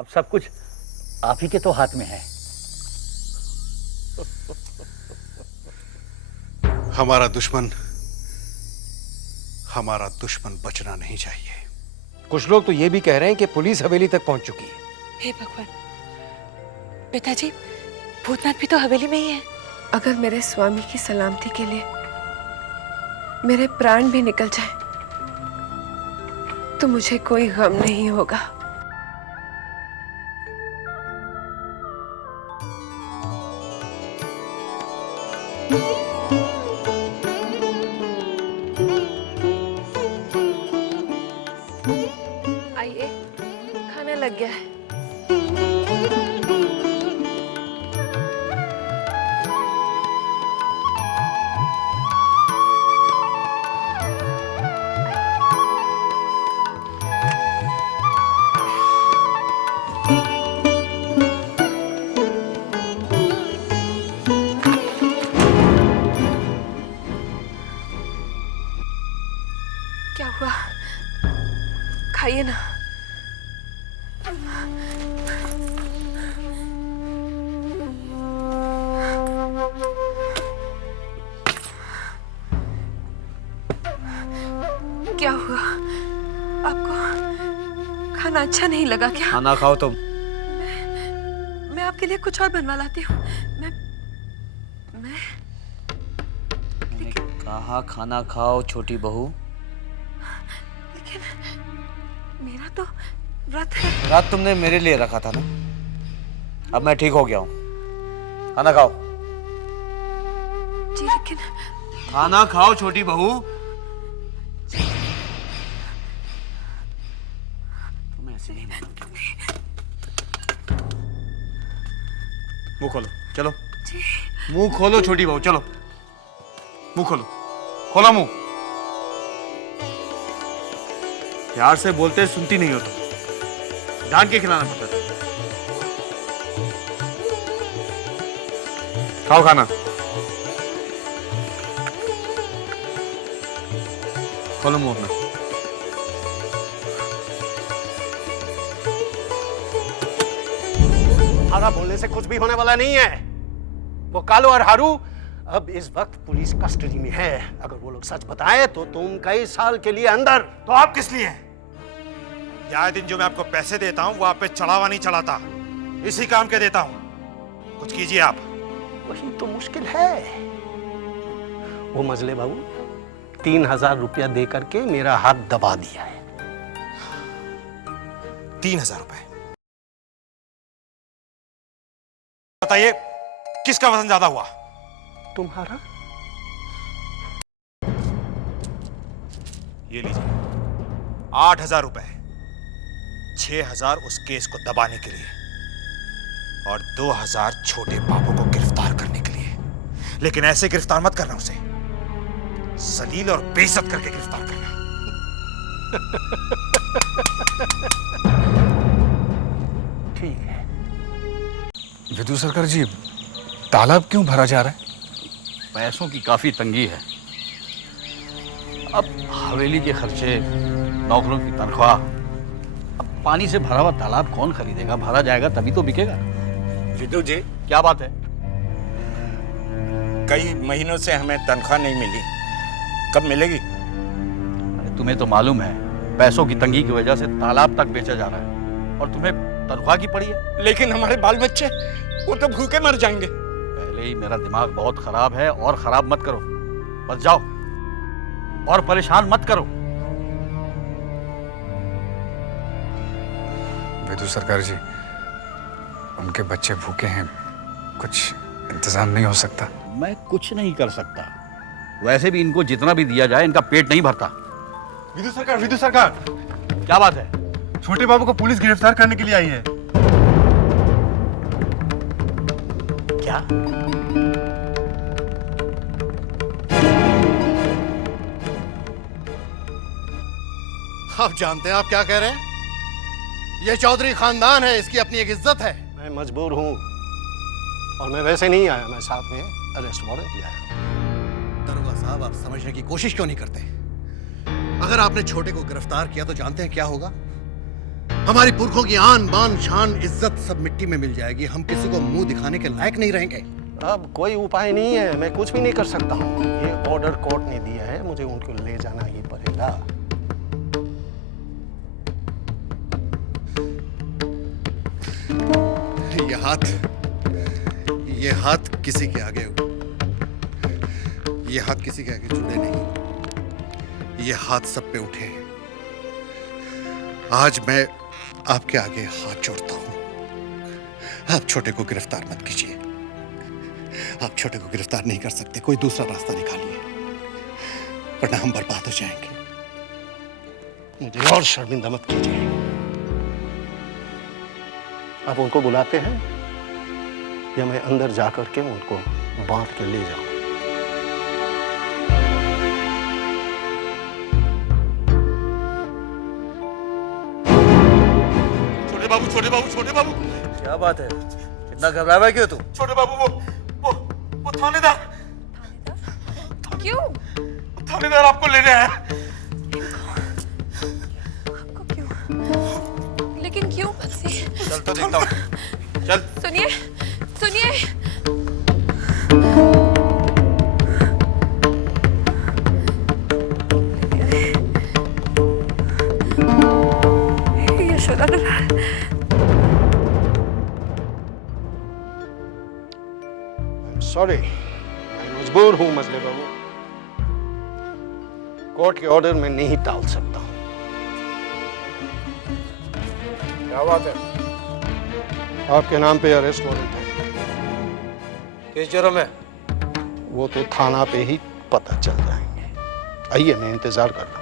अब सब कुछ आप ही के तो हाथ में है। हमारा दुश्मन बचना नहीं चाहिए। कुछ लोग तो ये भी कह रहे हैं कि पुलिस हवेली तक पहुंच चुकी है। हे भगवान, पिताजी, भूतनाथ भी तो हवेली में ही है। अगर मेरे स्वामी की सलामती के लिए मेरे प्राण भी निकल जाए तो मुझे कोई गम नहीं होगा। आइए, खाना लग गया है। क्या हुआ? खाइए ना। क्या हुआ? आपको खाना अच्छा नहीं लगा क्या? खाना खाओ तुम। मैं आपके लिए कुछ और बनवा लाती हूँ। मैं मैंने कहा खाना खाओ छोटी बहू। लेकिन मेरा तो व्रत है। रात तुमने मेरे लिए रखा था ना। अब मैं ठीक हो गया हूँ। खाना खाओ। जी लेकिन खाना खाओ छोटी बहू। तुम्हें ऐसे नहीं मानूंगी। मुंह खोलो, चलो। मुंह खोलो छोटी बहू, चलो। मुंह खोलो, खोलो मुंह। प्यार से बोलते सुनती नहीं हो तुम। डांट के खिलाना पड़ता है। खाओ खाना। खोलो मुंह अपना। आधा बोलने से कुछ भी होने वाला नहीं है। वो कालू और हारू अब इस वक्त पुलिस कस्टडी में है। अगर वो लोग सच बताएं तो तुम कई साल के लिए अंदर। तो आप किस लिए हैं? ये आए दिन जो मैं आपको पैसे देता हूं वो आप पे चढ़ावा नहीं चढ़ाता, इसी काम के देता हूं। कुछ कीजिए आप। वही तो मुश्किल है। वो मजले बाबू 3000 रुपया दे करके मेरा हाथ दबा दिया है। 3000 रुपए? बताइए किसका वजन ज्यादा हुआ? तुम्हारा। ये लीजिए 8000 रुपए। 6000 उस केस को दबाने के लिए और 2000 छोटे बाबू को गिरफ्तार करने के लिए। लेकिन ऐसे गिरफ्तार मत करना उसे, जलील और बेइज्जत करके गिरफ्तार करना। ठीक है। विदु सरकार जी, तालाब क्यों भरा जा रहा है? पैसों की काफी तंगी है। अब हवेली के खर्चे, नौकरों की तनख्वाह, अब पानी से भरा हुआ तालाब कौन खरीदेगा? भरा जाएगा तभी तो बिकेगा। विदु जी, क्या बात है? कई महीनों से हमें तनख्वाह नहीं मिली, कब मिलेगी? अरे तुम्हें तो मालूम है पैसों की तंगी की वजह से तालाब तक बेचा जा रहा है और तुम्हें तनख्वाह की पड़ी है। लेकिन हमारे बाल बच्चे, वो तो भूखे मर जाएंगे। पहले ही मेरा दिमाग बहुत खराब है और खराब मत करो। बस जाओ और परेशान मत करो। विदु सरकार जी, उनके बच्चे भूखे हैं, कुछ इंतजाम नहीं हो सकता? मैं कुछ नहीं कर सकता। वैसे भी इनको जितना भी दिया जाए इनका पेट नहीं भरता। विदु सरकार, क्या बात है? छोटे बाबू को पुलिस गिरफ्तार करने के लिए आई है। क्या? आप जानते हैं आप क्या कह रहे हैं? ये चौधरी खानदान है, इसकी अपनी एक इज्जत है। मैं मजबूर हूं और मैं वैसे नहीं आया, मैं साथ में अरेस्ट वारंट ले आया। दरोगा साहब, आप समझने की कोशिश क्यों नहीं करते? अगर आपने छोटे को गिरफ्तार किया तो जानते हैं क्या होगा? हमारी पुरखों की आन बान शान इज्जत सब मिट्टी में मिल जाएगी। हम किसी को मुंह दिखाने के लायक नहीं रहेंगे। अब कोई उपाय नहीं है, मैं कुछ भी नहीं कर सकता हूँ। ये ऑर्डर कोर्ट ने दिया है, मुझे उनको ले जाना ही पड़ेगा। ये हाथ किसी के आगे जुड़े नहीं। ये हाथ सब पे उठे हैं। आज मैं आपके आगे हाथ जोड़ता हूं। आप छोटे को गिरफ्तार मत कीजिए। आप छोटे को गिरफ्तार नहीं कर सकते। कोई दूसरा रास्ता निकालिए, वरना हम बर्बाद हो जाएंगे। मुझे और शर्मिंदा मत कीजिए। आप उनको बुलाते हैं या मैं अंदर जाकर के उनको बांध के ले जाऊं? छोटे बाबू क्या बात है? इतना घबरा हुआ है क्यों तू? छोटे बाबू वो थानेदार क्यों? थानेदार आपको लेने आया। आपको क्यों? लेकिन क्यों? चल तो देखता हूँ। चल। सुनिए, सुनिए। यशोदा दुलार। सॉरी, मैं मजबूर हूं मजले बाबू। कोर्ट के ऑर्डर में नहीं टाल सकता हूं। क्या बात है? आपके नाम पे अरेस्ट वारंट है। किस जुर्म में? वो तो थाना पे ही पता चल जाएंगे। आइए, मैं इंतजार कर रहा हूं।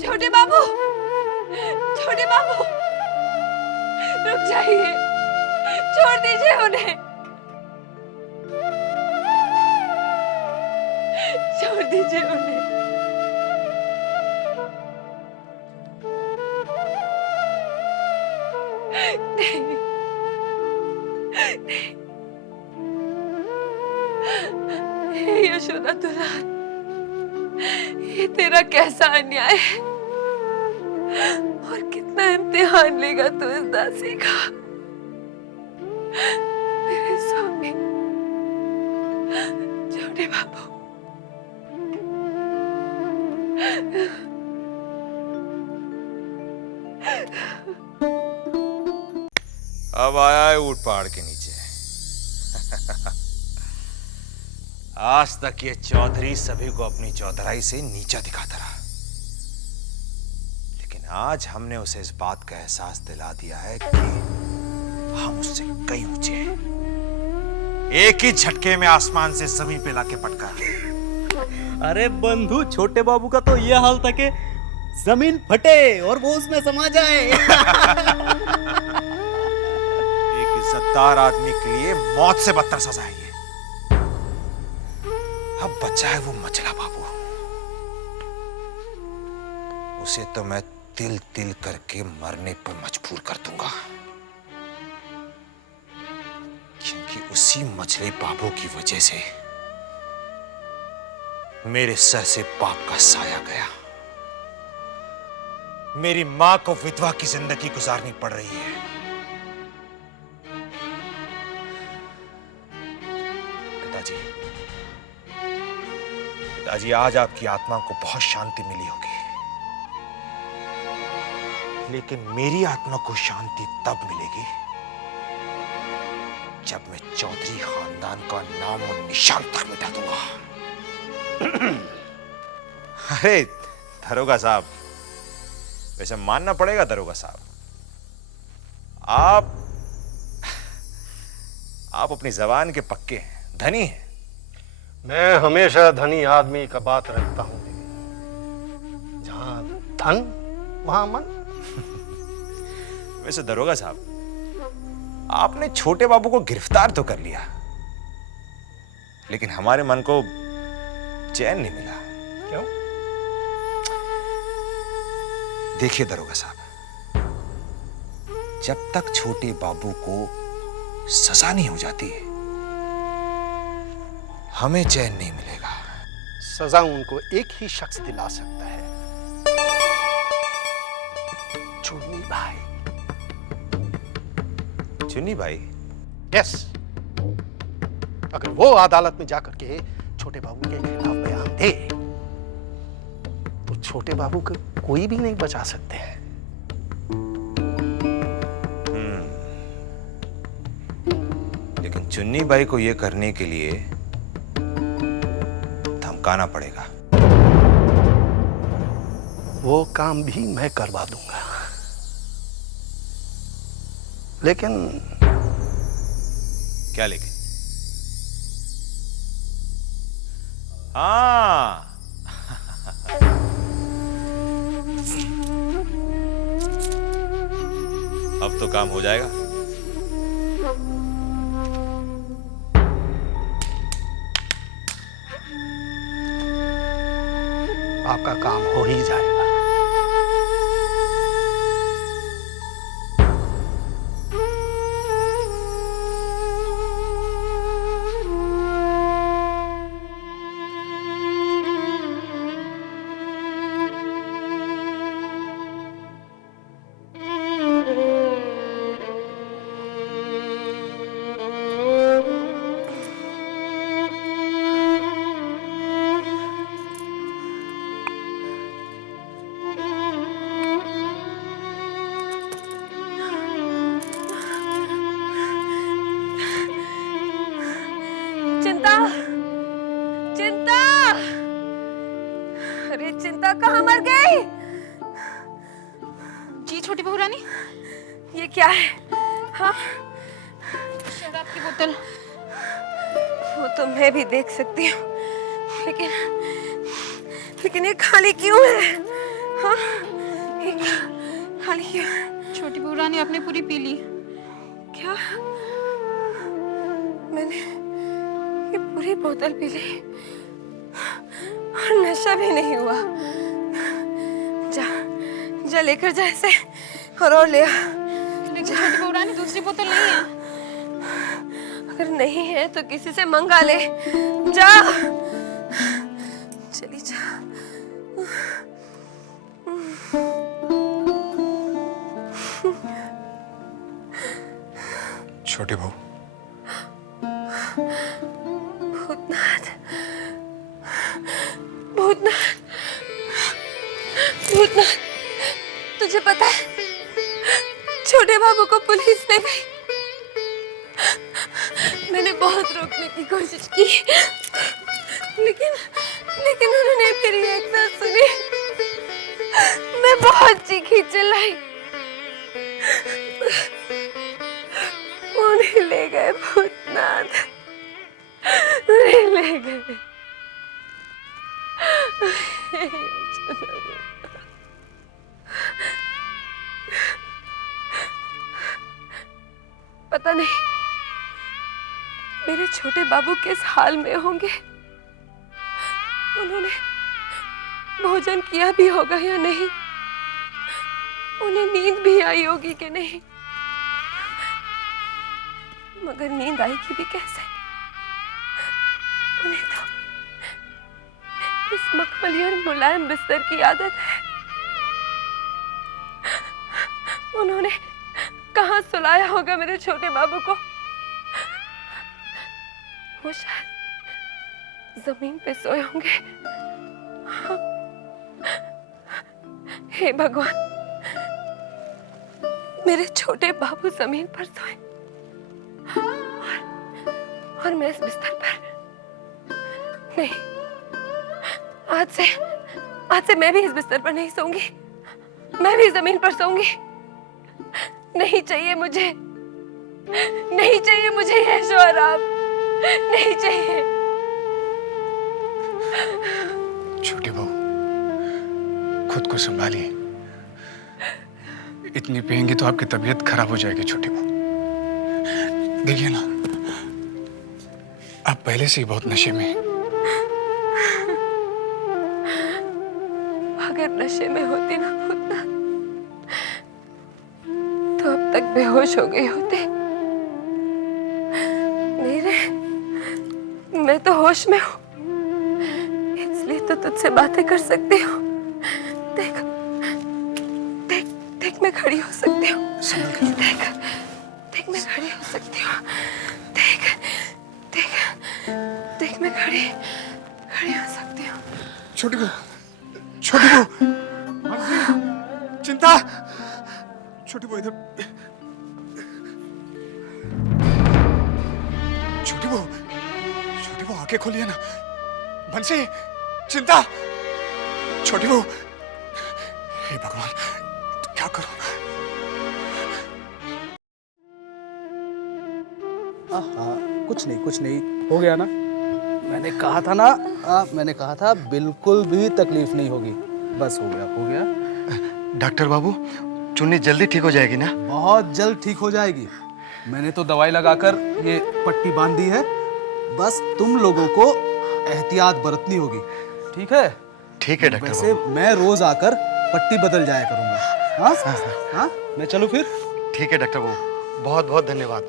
छोटे बाबू, छोटे बाबू, रुक जाइए, छोड़ दीजिए उन्हें, छोड़ दीजिए उन्हें। नहीं, नहीं। यशोदा दुलार, ये तेरा कैसा अन्याय है और कितना इम्तिहान लेगा तू इस दासी का। मेरे स्वामी, छोटे बाबू। अब आया है ऊंट पहाड़ के नीचे। आज तक ये चौधरी सभी को अपनी चौधराई से नीचा दिखाता रहा, लेकिन आज हमने उसे इस बात का एहसास दिला दिया है कि हम उससे कई ऊंचे हैं। एक ही झटके में आसमान से जमीन पे लाके पटका। अरे बंधु, छोटे बाबू का तो ये हाल था कि जमीन फटे और वो उसमें समा जाए। एक इज्जतदार आदमी के लिए मौत से बदतर सजा है ये। अब बचा है वो मचला बाबू, उसे तो मैं तिल तिल करके मरने पर मजबूर कर दूंगा, क्योंकि उसी मछली बाबू की वजह से मेरे सर से पाप का साया गया। मेरी मां को विधवा की जिंदगी गुजारनी पड़ रही है। पिताजी, आज आपकी आत्मा को बहुत शांति मिली होगी, लेकिन मेरी आत्मा को शांति तब मिलेगी जब मैं चौधरी खानदान का नाम और निशान तक मिटा दूंगा। अरे दरोगा साहब, वैसे मानना पड़ेगा दरोगा साहब, आप अपनी जबान के पक्के हैं, धनी हैं। मैं हमेशा धनी आदमी का बात रखता हूं। जहां धन वहां अमन। वैसे दरोगा साहब, आपने छोटे बाबू को गिरफ्तार तो कर लिया, लेकिन हमारे मन को चैन नहीं मिला। क्यों? देखिए दरोगा साहब, जब तक छोटे बाबू को सजा नहीं हो जाती है, हमें चैन नहीं मिलेगा। सजा उनको एक ही शख्स दिला सकता है, चुन्नी भाई। चुन्नी भाई? यस। अगर वो अदालत में जाकर के छोटे बाबू के खिलाफ बयान दे तो छोटे बाबू को कोई भी नहीं बचा सकते हैं। लेकिन चुन्नी बाई को यह करने के लिए धमकाना पड़ेगा। वो काम भी मैं करवा दूंगा, लेकिन क्या लेकिन? हाँ, अब तो काम हो जाएगा। आपका काम हो ही जाएगा। चिंता, चिंता, अरे चिंता कहाँ मर गई? जी छोटी बहू रानी। ये क्या है? हाँ, शराब की बोतल। वो तो मैं भी देख सकती हूँ, लेकिन ये खाली क्यों है? हाँ, ये खाली क्यों है? छोटी बहू रानी आपने पूरी पी ली। क्या? मैंने ये पूरी बोतल पी ली और नशा भी नहीं हुआ। जा लेकर जा इसे और ले आ। लेकिन छोटी बहू रानी दूसरी बोतल नहीं है। अगर नहीं है तो किसी से मंगा ले। जा, चली जा। छोटी बहू, भूतनाथ, भूतनाथ, भूतनाथ, तुझे पता है छोटे बाबू को पुलिस ले गई। मैंने बहुत रोकने की कोशिश की, लेकिन उन्होंने मेरी एक ना सुनी। मैं बहुत चीखी चिल्लाई, उन्हें ले गए भूतनाथ, उन्हें ले गए। पता नहीं मेरे छोटे बाबू किस हाल में होंगे। उन्होंने भोजन किया भी होगा या नहीं, उन्हें नींद भी आई होगी कि नहीं। मगर नींद आएगी भी कैसे? उन्हें तो इस मखमली और मुलायम बिस्तर की आदत है। उन्होंने कहाँ सुलाया होगा मेरे छोटे बाबू को? वो शायद जमीन पे सोए होंगे। हे भगवान, मेरे छोटे बाबू जमीन पर सोए और मैं इस बिस्तर पर। नहीं, आज से मैं भी इस बिस्तर पर नहीं सोऊंगी। मैं भी जमीन पर सोऊंगी। नहीं चाहिए मुझे, नहीं चाहिए मुझे ये शोहराब, नहीं चाहिए। छोटी बहू, खुद को संभालिए। इतनी पियेंगी तो आपकी तबीयत खराब हो जाएगी छोटी बहू। देखिए ना, आप पहले से ही बहुत नशे में हैं। अगर नशे में होती ना भूतनाथ, तो अब तक बेहोश हो गए होते। नहीं रे, मैं तो होश में हूँ, इसलिए तो तुझसे बातें कर सकती हूँ। देख देख देख, मैं खड़ी हो सकती हूँ। देख देख, मैं खड़ी हो सकती हूँ। देख देख देख, मैं खड़ी हो सकती हूँ। छोटी बहू, छोटी बहू, चिंता, छोटी बहू इधर। छोटी बहू आंखें खोलिए ना। बंसी, चिंता, छोटी बहू। हे भगवान, क्या करूं? कुछ नहीं हो गया ना। मैंने कहा था बिल्कुल भी तकलीफ नहीं होगी। बस हो गया। डॉक्टर बाबू, चुन्नी जल्दी ठीक हो जाएगी ना? बहुत जल्द ठीक हो जाएगी। मैंने तो दवाई लगाकर ये पट्टी बांध दी है। बस तुम लोगों को एहतियात बरतनी होगी, ठीक है? ठीक है डॉक्टर वैसे बाबू। मैं रोज आकर पट्टी बदल जाया करूंगा। हाँ? मैं चलूं फिर? ठीक है डॉक्टर बाबू, बहुत बहुत धन्यवाद।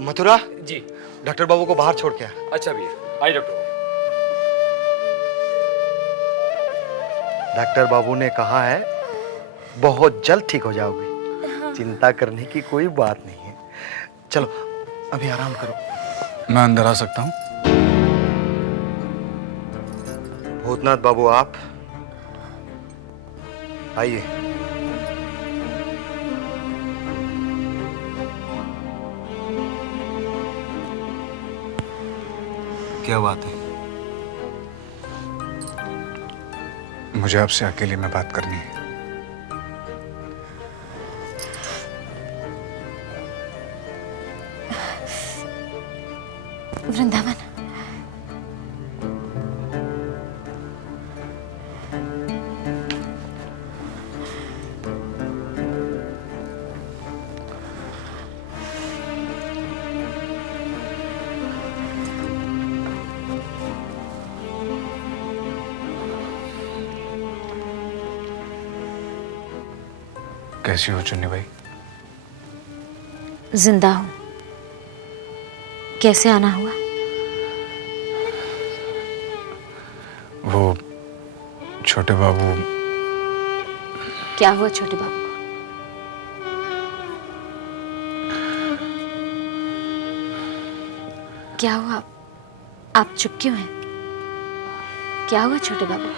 मथुरा जी। डॉक्टर बाबू को बाहर छोड़ के आ। अच्छा भैया, आइए डॉक्टर। डॉक्टर बाबू ने कहा है बहुत जल्द ठीक हो जाओगे, चिंता करने की कोई बात नहीं है। चलो अभी आराम करो। मैं अंदर आ सकता हूँ? भूतनाथ बाबू आप आइए। क्या बात है? मुझे आपसे अकेले में बात करनी है। वृंदावन, कैसी हो चुन्नी भाई? जिंदा हूं। कैसे आना हुआ? वो छोटे बाबू। क्या हुआ छोटे बाबू को? क्या हुआ? आप चुप क्यों हैं? क्या हुआ छोटे बाबू को?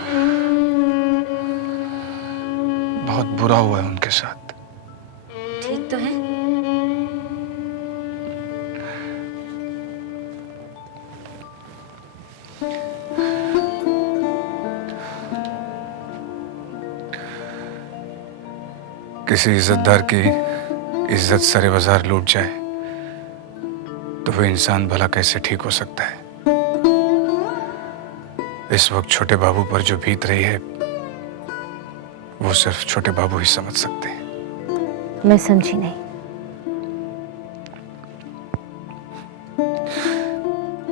बहुत बुरा हुआ है उनके साथ। ठीक तो है? किसी इज्जतदार की इज्जत सरे बाजार लूट जाए तो वो इंसान भला कैसे ठीक हो सकता है? इस वक्त छोटे बाबू पर जो बीत रही है वो सिर्फ छोटे बाबू ही समझ सकते हैं। मैं समझी नहीं।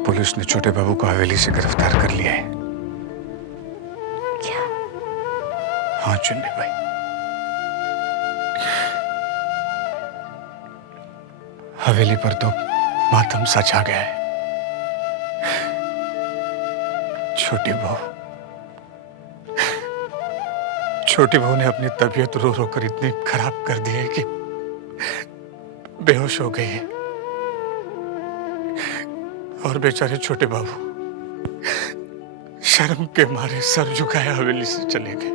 पुलिस ने छोटे बाबू को हवेली से गिरफ्तार कर लिया है। क्या? हाँ चुन्नी भाई, हवेली पर तो मातम सा छा गया है। छोटी बहू ने अपनी तबीयत रो रो कर इतनी खराब कर दी है कि बेहोश हो गई है। और बेचारे छोटे बाबू शर्म के मारे सर झुकाए हवेली से चले गए।